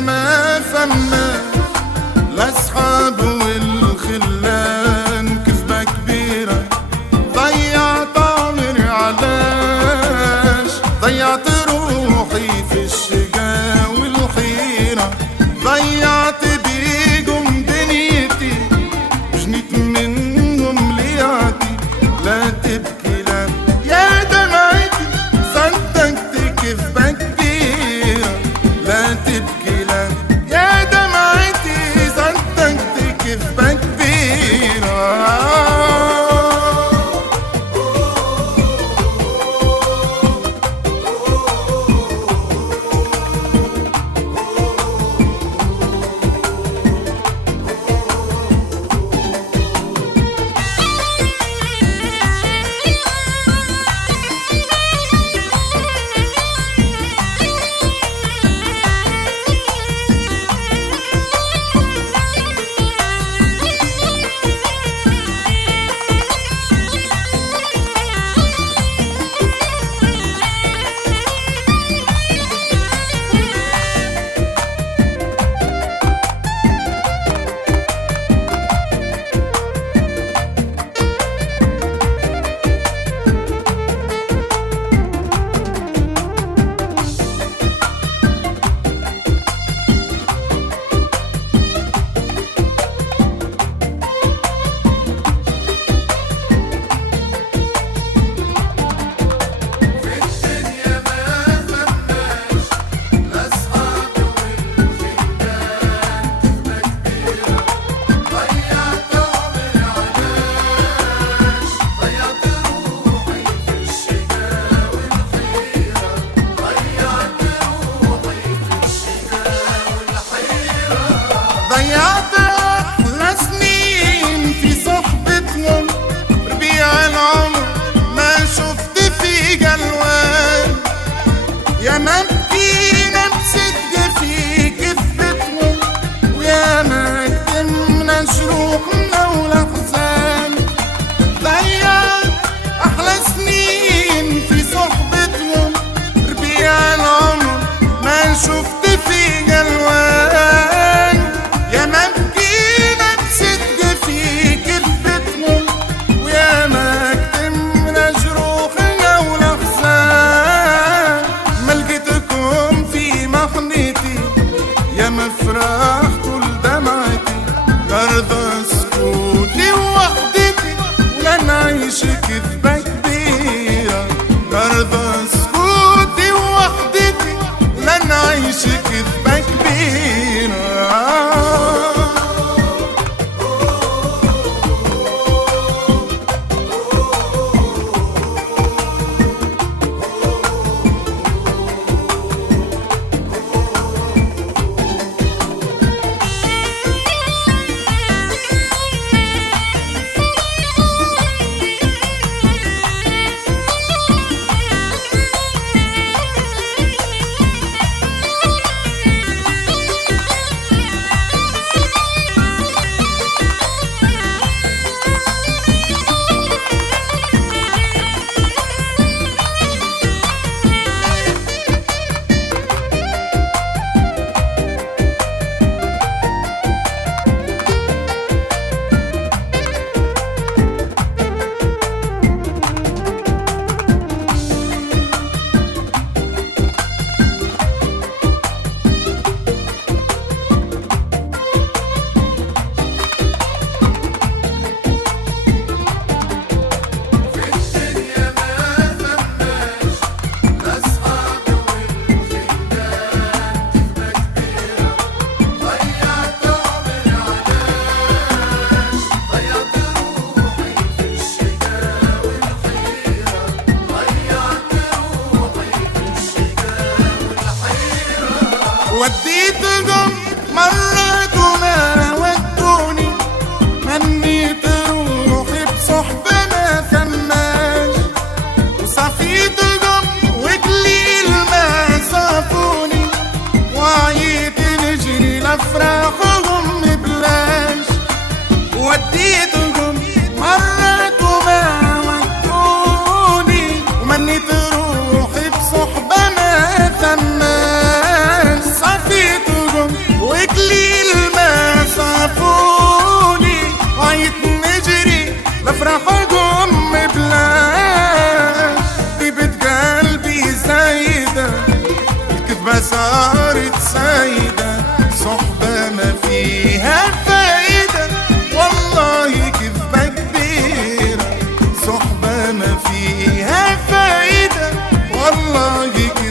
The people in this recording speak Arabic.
ما فما الأصحاب والخلان كذبة كبيرة. ضيعت عمري علاش، ضيعت روحي في الشقا والحيرة، ضيعت بيكم دنيتي وجنيت منهم ليعتي. لا تبكي لا يا دمعتي، صدقت كذبة كبيرة. لا تبكي لا يا دمعتي، صدقت كذبة كبيرة. ضيعت أحلى سنين في صحبتهم، ربيع العمر ما شفت في قلوان. يا ما بكينا بصدق في كفتهم، ويا ما كتمنا جروحنا والأحزان. ضيعت أحلى سنين في صحبتهم، ربيع العمر ما شفت في قلوان. يا ما بكينا بصدق في كذبتهم، ويا ما كتمنا جروحنا والأحزان. ما لقيتكم في محنتي، يا ما فرحتوا لدمعتي. أرضى سكوتي ووحدتي ولا نعيش كذبة كبيرة. أرضى سكوتي ووحدتي ولا نعيش كذبة كبيرة. وديتهم مرات وما ودوني، منيت روحي بصحبة ما ثماش. وصفيتهم وقليل ما صافوني، وعيت نجري لفراقهم ببلاش. وديتهم مرات وما ودوني، ومنيت روحي بصحبة ما ثماش. صفيتهم كذبة صارت سايدة، صحبة ما فيها فايدة، والله كذبة كبيرة، صحبة ما فيها فايدة، والله كذبة